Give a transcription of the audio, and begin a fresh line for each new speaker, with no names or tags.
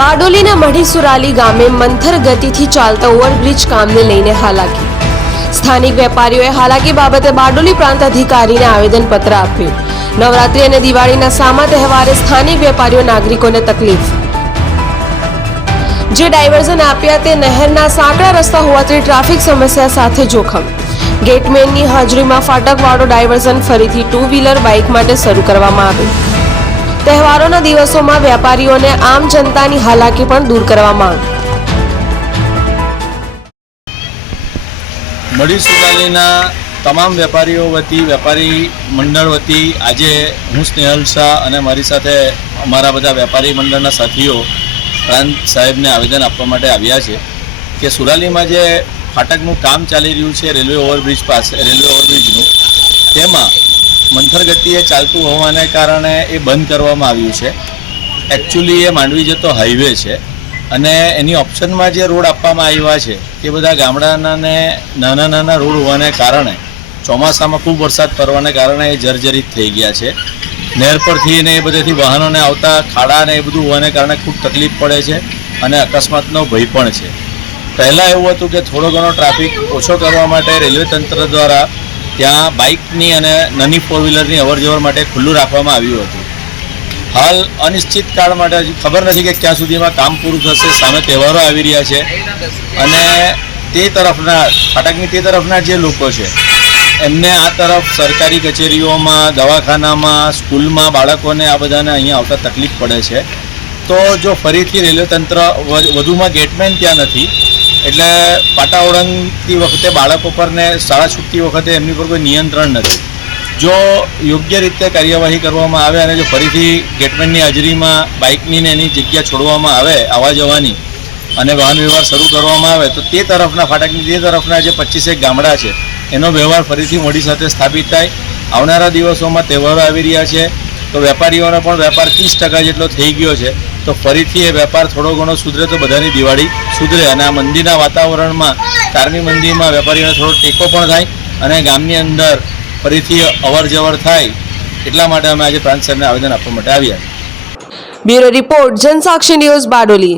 બારડોલીના મઢીસુરાલી ગામે મંથર ગતિથી ચાલતા ઓવરબ્રિજ કામને લઈને હાલાકી. સ્થાનિક વેપારીઓએ હાલાકી બાબતે બારડોલી પ્રાંત અધિકારીને આવેદનપત્ર આપ્યું. નવરાત્રી અને દિવાળીના સામા તહેવારે સ્થાનિક વેપારીઓ નાગરિકોને તકલીફ. જે ડાયવર્ઝન આપ્યા તે નહેરના સાંકડા રસ્તા હોવાથી ટ્રાફિક સમસ્યા સાથે જોખમ. ગેટમેનની હાજરીમાં ફાટકવાળો ડાયવર્ઝન ફરીથી ટુ વ્હીલર બાઇક માટે શરૂ કરવામાં આવ્યું. તહેવારોના દિવસોમાં વેપારીઓને આમ જનતાની હાલાકી પણ દૂર કરવામાં માંગ.
મઢી સુગાલીના તમામ વેપારીઓ વતી, વેપારી મંડળ વતી આજે હું સ્નેહલ શાહ અને મારી સાથે અમારા બધા વેપારી મંડળના સાથીઓ પ્રાંત સાહેબને આવેદન આપવા માટે આવ્યા છે કે સુરાલીમાં જે ફાટકનું કામ ચાલી રહ્યું છે રેલવે ઓવરબ્રિજ પાસે, રેલવે ઓવરબ્રિજનું, તેમાં મંથર ગતિએ ચાલતું હોવાને કારણે એ બંધ કરવામાં આવ્યું છે. એકચ્યુઅલી એ માંડવી જતો હાઈવે છે અને એની ઓપ્શનમાં જે રોડ આપવામાં આવ્યા છે, એ બધા ગામડાના ને નાના નાના રોડ હોવાને કારણે, ચોમાસામાં ખૂબ વરસાદ પડવાને કારણે એ જર્જરિત થઈ ગયા છે. નહેર પરથી ને એ બધેથી વાહનોને આવતા ખાડા ને એ બધું હોવાને કારણે ખૂબ તકલીફ પડે છે અને અકસ્માતનો ભય પણ છે. પહેલાં એવું હતું કે થોડો ઘણો ટ્રાફિક ઓછો કરવા માટે રેલવે તંત્ર દ્વારા ત્યાં બાઇકની અને નાની ફોર વ્હીલરની અવરજવર માટે ખુલ્લું રાખવામાં આવ્યું હતું. હાલ અનિશ્ચિત કાળ માટે ખબર નથી કે ક્યાં સુધીમાં કામ પૂરું થશે. સામે તહેવારો આવી રહ્યા છે. અને તે તરફના, ફાટકની તે તરફના જે લોકો છે, એમને આ તરફ સરકારી કચેરીઓમાં, દવાખાનામાં, સ્કૂલમાં બાળકોને આ બધાને અહીંયા આવતા તકલીફ પડે છે. તો જો ફરીથી રેલવે તંત્ર વધુમાં ગેટમેન ત્યાં નથી એટલે પાટા ઓળંગતી વખતે બાળકો પર ને શાળા છૂટતી વખતે એમની પર કોઈ નિયંત્રણ નથી. જો યોગ્ય રીતે કાર્યવાહી કરવામાં આવે અને જો ફરીથી ગેટમેનની હાજરીમાં બાઇકની ને એની જગ્યા છોડવામાં આવે આવવા જવાની અને વાહન વ્યવહાર શરૂ કરવામાં આવે, તો તે તરફના ફાટકની, તે તરફના જે પચીસેક ગામડા છે, એનો વ્યવહાર ફરીથી મોડી સાથે સ્થાપિત થાય. આવનારા દિવસોમાં તહેવારો આવી રહ્યા છે, તો વેપારીઓનો પણ વેપાર ત્રીસ ટકા જેટલો થઈ ગયો છે. તો ફરીથી એ વેપાર થોડો ઘણો સુધરે તો બધાની દિવાળી સુધરે અને આ મંદિરના વાતાવરણમાં કારની મંદિરમાં વેપારીઓને થોડો ટેકો પણ થાય અને ગામની અંદર ફરીથી અવર જવર થાય એટલા માટે અમે આજે પ્રાંત સાહેબને આવેદન આપવા માટે આવ્યા
bureau report Jansakshi news Bardoli.